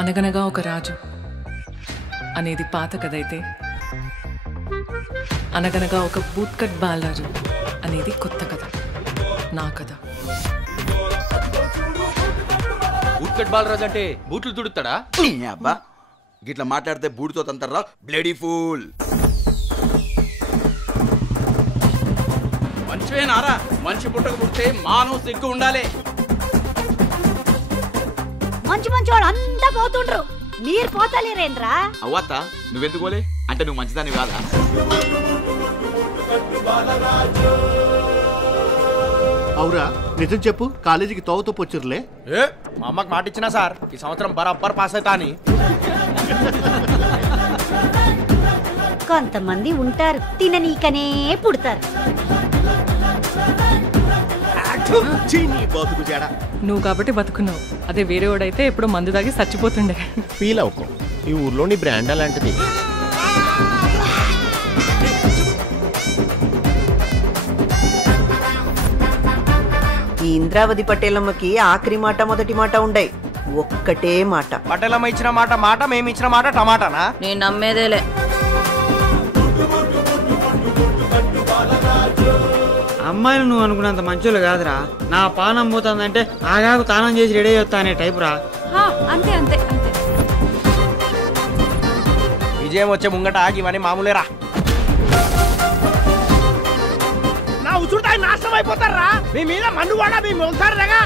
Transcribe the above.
అనగనగా ఒక రాజు అనేది పాత కథ అయితే అనగనగా ఒక బూత్కట్ బాలరాజు అనేది కొత్త కథ, నా కథ. బూత్కట్ బాలరాజు అంటే బూట్లు తుడుతాడా? అబ్బా గిట్లా మాట్లాడితే బూడితో తంతర్రా బ్లడీ ఫూల్. మంచివేనారా? మంచి పుట్టకు పుడితే మానవ సిగ్గు ఉండాలి. మంచి మంచి వాళ్ళు అంతా పోతుండ్రు, మీరు పోతలేరేంద్రా? అవ్వత్త నువ్వెందుకు పోలే? అంటే నువ్వు మంచిదాన్ని కాదా? అవురా నిజం చెప్పు, కాలేజీకి తోవతో పొచ్చురులే. మా అమ్మకి మాట ఇచ్చినా సార్ ఈ సంవత్సరం బరాబర్ పాస్ అవుతా అని. కొంతమంది ఉంటారు తిననీకనే పుడతారు. నువ్వు కాబట్టి బతుకున్నావు, అదే వేరే వాడైతే ఎప్పుడో మందు దాగి చచ్చిపోతుండే. ఫీల్ అవుకో, ఈ ఊర్లోని బ్రాండ్ అలాంటిది. ఈ ఇంద్రావతి పటేలమ్మకి ఆఖరి మాట మొదటి మాట ఉండయి, ఒక్కటే మాట. పటేలమ్మ ఇచ్చిన మాట మాట, మేము ఇచ్చిన మాట టమాటానా? నేను నమ్మేదేలే. అమ్మాయిలు నువ్వు అనుకున్నంత మంచోళ్ళు కాదురా. నా పానం పోతుందంటే ఆగాకు తానం చేసి రెడీ అవుతా అనే టైప్ రా. అంతే అంతే అంతే. విజయం వచ్చే ముంగట ఆగివని మామూలేరా. నా ఉసురుతాయి నాశనం అయిపోతారా. మీ మీద మన్ను వాడా మీ మొలతారుగా.